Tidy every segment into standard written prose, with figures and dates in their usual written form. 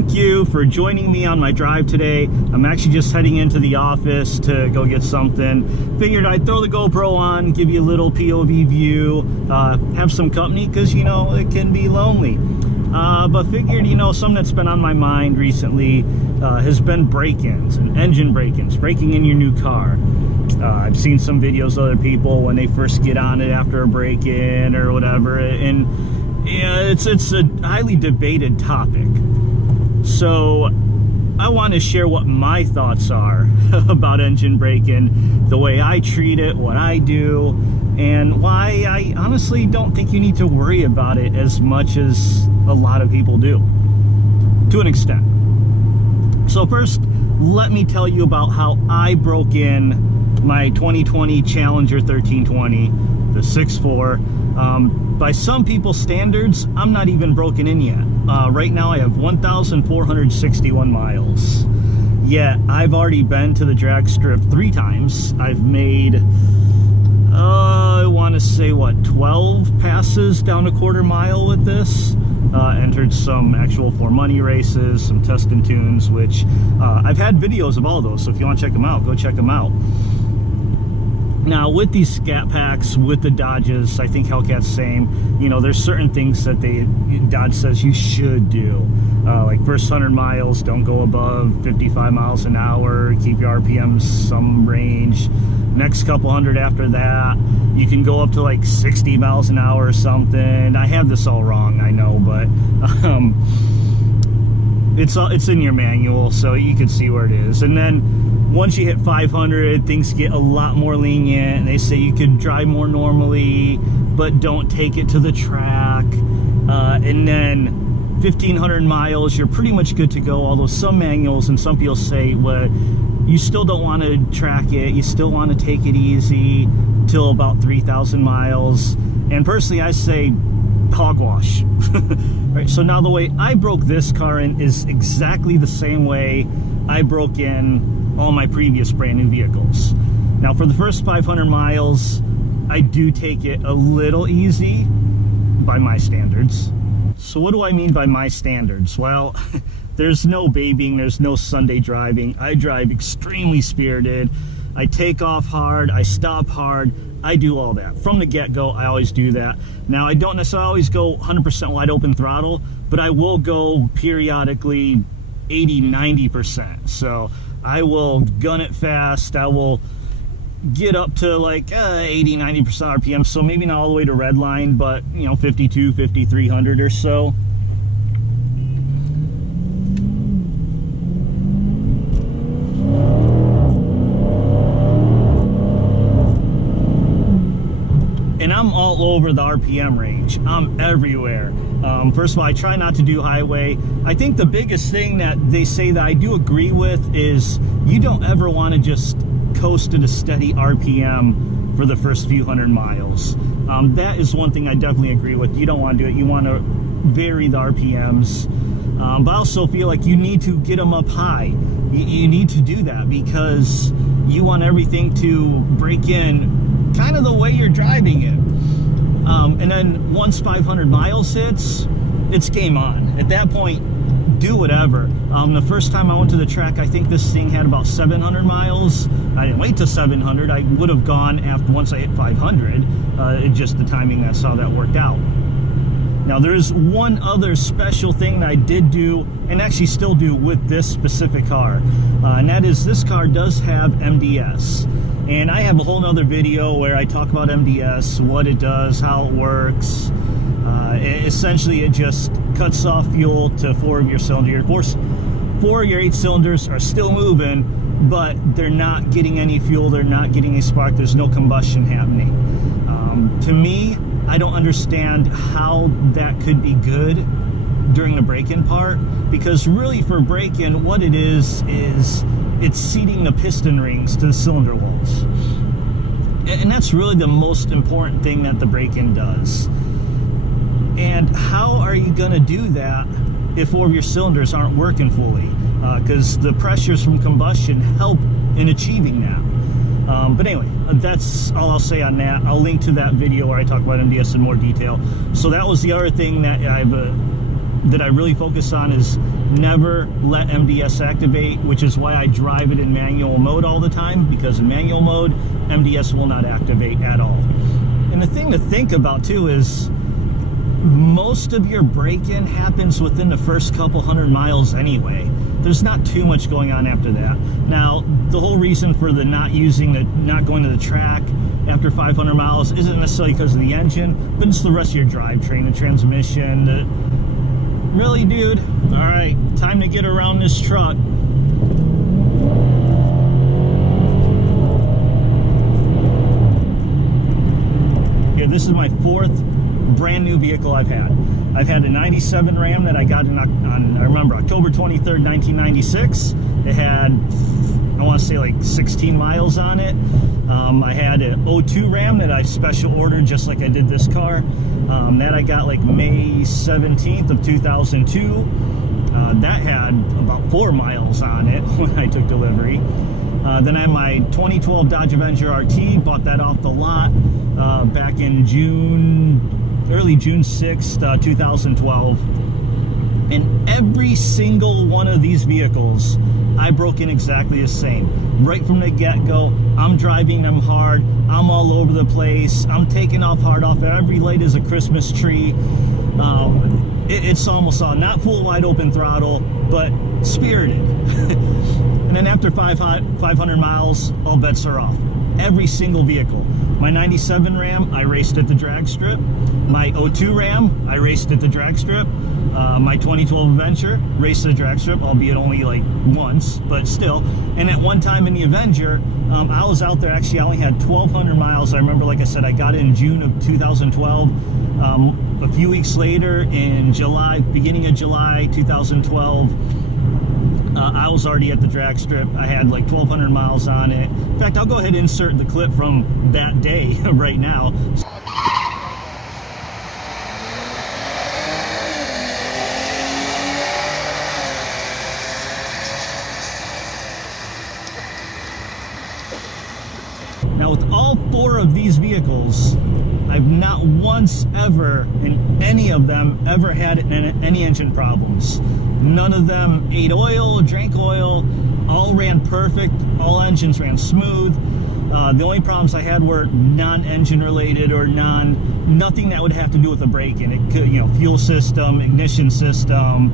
thank you for joining me on my drive today. I'm actually just heading into the office to go get something. Figured I'd throw the GoPro on, give you a little POV view, have some company, because, you know, it can be lonely. But figured, you know, something that's been on my mind recently has been break-ins and engine break-ins, breaking in your new car. I've seen some videos of other people when they first get on it after a break-in or whatever, and yeah, it's a highly debated topic. So I want to share what my thoughts are about engine break-in, the way I treat it, what I do, and why I honestly don't think you need to worry about it as much as a lot of people do, to an extent. So first, let me tell you about how I broke in my 2020 Challenger 1320, the 6.4. By some people's standards, I'm not even broken in yet. Right now I have 1,461 miles. Yet I've already been to the drag strip 3 times. I've made, I want to say, what, 12 passes down a quarter mile with this. Entered some actual for money races, some test and tunes, which I've had videos of all those, so if you want to check them out, go check them out. Now, with these scat packs, with the Dodges, I think Hellcat's same, you know, there's certain things that Dodge says you should do. Like first 100 miles, don't go above 55 miles an hour, keep your RPMs some range. Next couple hundred after that, you can go up to like 60 miles an hour or something. I have this all wrong, I know, but it's in your manual, so you can see where it is. And then once you hit 500, things get a lot more lenient. They say you can drive more normally, but don't take it to the track. And then 1,500 miles, you're pretty much good to go. Although some manuals and some people say, well, you still don't want to track it. You still want to take it easy till about 3,000 miles. And personally, I say hogwash. Right, so now the way I broke this car in is exactly the same way I broke in all my previous brand new vehicles. Now for the first 500 miles, I do take it a little easy by my standards. So what do I mean by my standards? Well, there's no babying, there's no Sunday driving. I drive extremely spirited. I take off hard, I stop hard, I do all that. From the get-go, I always do that. Now, I don't necessarily always go 100% wide open throttle, but I will go periodically 80-90%. So I will gun it fast. I will get up to like 80-90% RPM, so maybe not all the way to red line, but you know, 52, 300 or so. And I'm all over the RPM range. I'm everywhere. First of all, I try not to do highway. I think the biggest thing that they say that I do agree with is you don't ever want to just coast at a steady RPM for the first few hundred miles. That is one thing I definitely agree with. You don't want to do it. You want to vary the RPMs. But I also feel like you need to get them up high. You need to do that because you want everything to break in kind of the way you're driving it. And then once 500 miles hits, it's game on. At that point, do whatever. The first time I went to the track, I think this thing had about 700 miles. I didn't wait till 700. I would have gone after once I hit 500. Just the timing, that's how that worked out. Now there's one other special thing that I did do, and actually still do, with this specific car. And that is, this car does have MDS. And I have a whole nother video where I talk about MDS, what it does, how it works. Essentially, it just cuts off fuel to 4 of your cylinders. Of course, 4 of your 8 cylinders are still moving, but they're not getting any fuel, they're not getting a spark, there's no combustion happening. To me, I don't understand how that could be good during the break-in part, because really for break-in, what it is it's seating the piston rings to the cylinder walls. And that's really the most important thing that the break-in does. And how are you going to do that if 4 of your cylinders aren't working fully? Because the pressures from combustion help in achieving that. But anyway, that's all I'll say on that. I'll link to that video where I talk about MDS in more detail. So that was the other thing that I've that I really focus on is never let MDS activate, which is why I drive it in manual mode all the time, because in manual mode, MDS will not activate at all. And the thing to think about too is most of your break-in happens within the first couple hundred miles anyway. There's not too much going on after that. Now, the whole reason for the not going to the track after 500 miles isn't necessarily because of the engine, but it's the rest of your drivetrain, the transmission. Really, dude? All right, time to get around this truck. Okay, this is my 4th brand new vehicle I've had. I've had a 97 Ram that I got on I remember, October 23rd, 1996. It had, I want to say, like 16 miles on it. I had an 02 Ram that I special ordered just like I did this car. That I got like May 17th of 2002. That had about 4 miles on it when I took delivery. Then I had my 2012 Dodge Avenger RT, bought that off the lot back in early June 6th, 2012. And every single one of these vehicles, I broke in exactly the same. Right from the get-go, I'm driving them hard, I'm all over the place, I'm taking off hard off, every light is a Christmas tree. It's almost all, not full wide open throttle, but spirited. And then after 500 miles, all bets are off. Every single vehicle. My 97 Ram, I raced at the drag strip. My 02 Ram, I raced at the drag strip. My 2012 Avenger, raced at the drag strip, albeit only like once, but still. And at one time in the Avenger, I was out there, actually I only had 1,200 miles. I remember, like I said, I got it in June of 2012. A few weeks later, in July, beginning of July 2012, I was already at the drag strip. I had like 1,200 miles on it. In fact, I'll go ahead and insert the clip from that day right now. Now, with all 4 of these vehicles, I've not once ever, in any of them, ever had any engine problems. None of them ate oil, drank oil, all ran perfect, all engines ran smooth. The only problems I had were non-engine related or nothing that would have to do with a break-in. It could, fuel system, ignition system,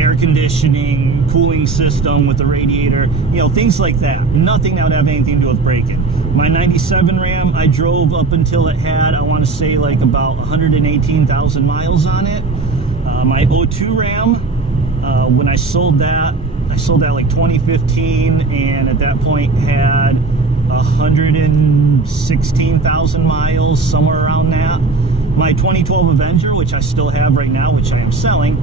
air conditioning, cooling system with the radiator, things like that. Nothing that would have anything to do with braking. My 97 Ram, I drove up until it had, I want to say, like about 118,000 miles on it. My 02 Ram, when I sold that like 2015, and at that point had 116,000 miles, somewhere around that. My 2012 Avenger, which I still have right now, which I am selling,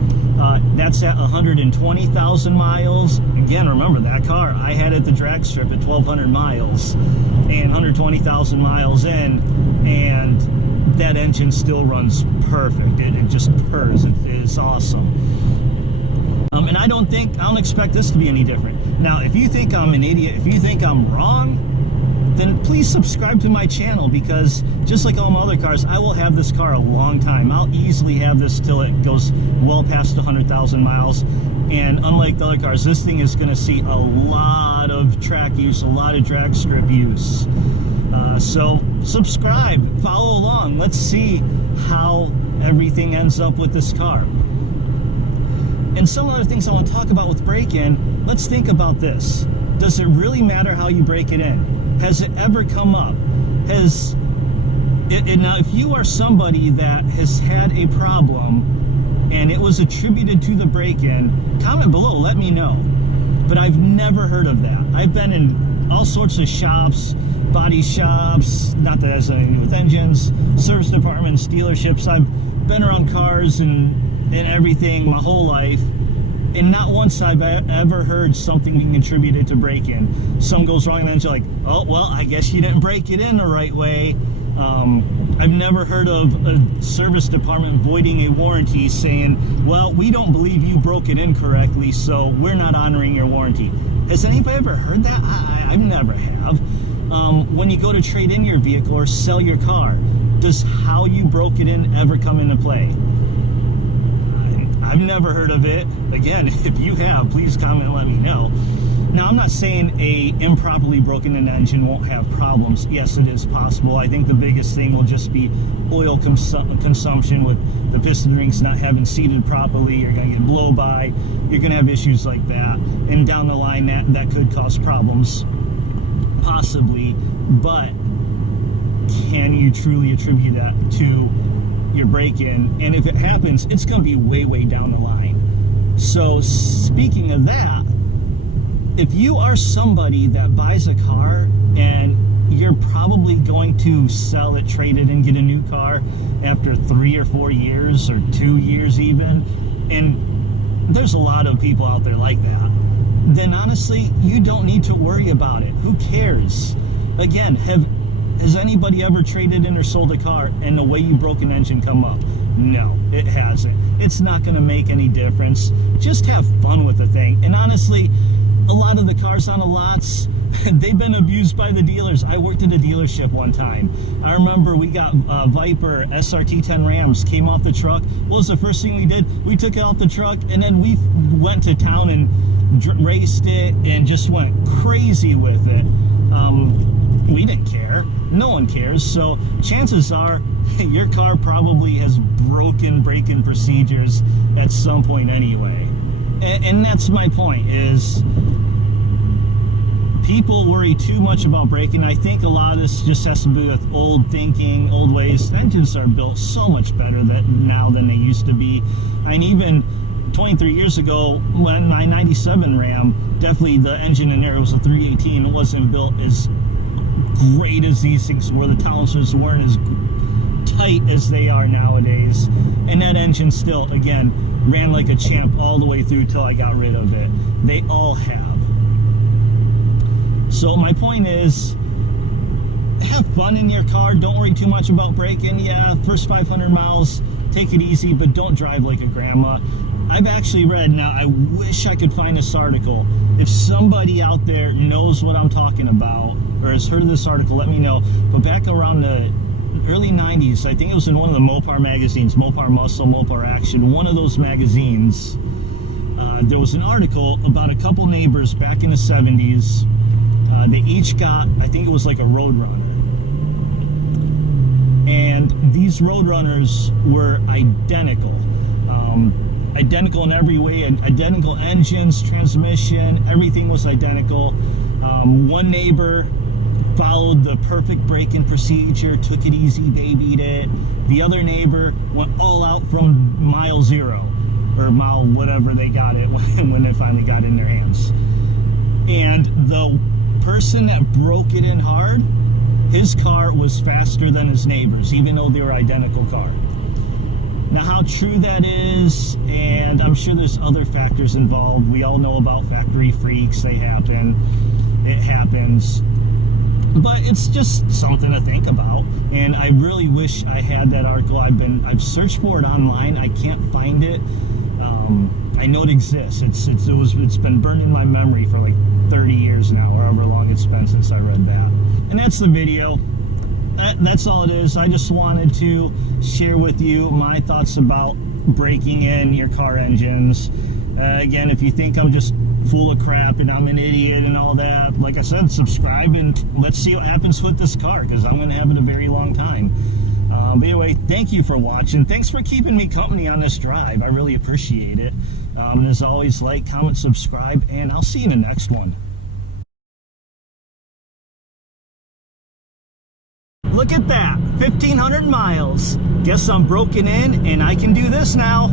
that's at 120,000 miles. Again, remember that car, I had it at the drag strip at 1,200 miles and 120,000 miles in, and that engine still runs perfect. It just purrs. It is awesome. And I don't expect this to be any different. Now, if you think I'm an idiot, if you think I'm wrong, then please subscribe to my channel, because just like all my other cars, I will have this car a long time. I'll easily have this till it goes well past 100,000 miles. And unlike the other cars, this thing is going to see a lot of track use, a lot of drag strip use. So subscribe, follow along. Let's see how everything ends up with this car. And some other things I want to talk about with break-in, let's think about this. Does it really matter how you break it in? Has it ever come up? Now, if you are somebody that has had a problem and it was attributed to the break-in, comment below, let me know. But I've never heard of that. I've been in all sorts of shops, body shops, not that it has anything to do with engines, service departments, dealerships. I've been around cars and everything my whole life, and not once I've ever heard something being attributed to break-in. Something goes wrong and then you're like, oh, well, I guess you didn't break it in the right way. I've never heard of a service department voiding a warranty saying, well, we don't believe you broke it in correctly, so we're not honoring your warranty. Has anybody ever heard that? I never have. When you go to trade in your vehicle or sell your car, does how you broke it in ever come into play? I've never heard of it. Again, if you have, please comment and let me know. Now, I'm not saying a improperly broken in engine won't have problems. Yes, it is possible. I think the biggest thing will just be oil consumption with the piston rings not having seated properly. You're going to get blow-by. You're going to have issues like that. And down the line, that could cause problems, possibly. But can you truly attribute that to your break-in? And if it happens, it's going to be way, way down the line. So speaking of that, if you are somebody that buys a car and you're probably going to sell it, trade it, and get a new car after 3 or 4 years or 2 years even, and there's a lot of people out there like that, then honestly, you don't need to worry about it. Who cares? Again, has anybody ever traded in or sold a car and the way you broke an engine come up? No, it hasn't. It's not going to make any difference. Just have fun with the thing. And honestly, a lot of the cars on the lots, they've been abused by the dealers. I worked at a dealership one time. I remember we got Viper SRT 10 Rams, came off the truck. What was the first thing we did? We took it off the truck and then we went to town and raced it and just went crazy with it. We didn't care. No one cares. So chances are your car probably has broken break-in procedures at some point anyway. And that's my point, is people worry too much about braking. I think a lot of this just has to do with old thinking, old ways. Engines are built so much better now than they used to be. And even 23 years ago, when my 97 Ram, definitely the engine in there was a 318. It wasn't built as great as these things were. The tolerances weren't as tight as they are nowadays. And that engine still, again, ran like a champ all the way through till I got rid of it. They all have. So my point is, have fun in your car. Don't worry too much about braking. Yeah, first 500 miles, take it easy, but don't drive like a grandma. I've actually read, now I wish I could find this article. If somebody out there knows what I'm talking about or has heard of this article, let me know. But back around the early 90s, I think it was in one of the Mopar magazines, Mopar Muscle, Mopar Action, one of those magazines, there was an article about a couple neighbors back in the 70s. They each got, I think it was like a Roadrunner. And these Roadrunners were identical. Identical in every way, identical engines, transmission, everything was identical. One neighbor followed the perfect break-in procedure, took it easy, babied it. The other neighbor went all out from mile 0, or mile whatever they got it when they finally got in their hands. And the person that broke it in hard, his car was faster than his neighbor's, even though they were identical car. Now, how true that is, and I'm sure there's other factors involved. We all know about factory freaks. They happen. It happens. But it's just something to think about. And I really wish I had that article. I've searched for it online. I can't find it. I know it exists. It's been burned in my memory for like 30 years now, or however long it's been since I read that. And that's the video. That's all it is. I just wanted to share with you my thoughts about breaking in your car engines. Again, if you think I'm just full of crap and I'm an idiot and all that, like I said, subscribe and let's see what happens with this car, because I'm going to have it a very long time. But anyway, thank you for watching. Thanks for keeping me company on this drive. I really appreciate it. And as always, like, comment, subscribe, and I'll see you in the next one. Look at that, 1,500 miles. Guess I'm broken in and I can do this now.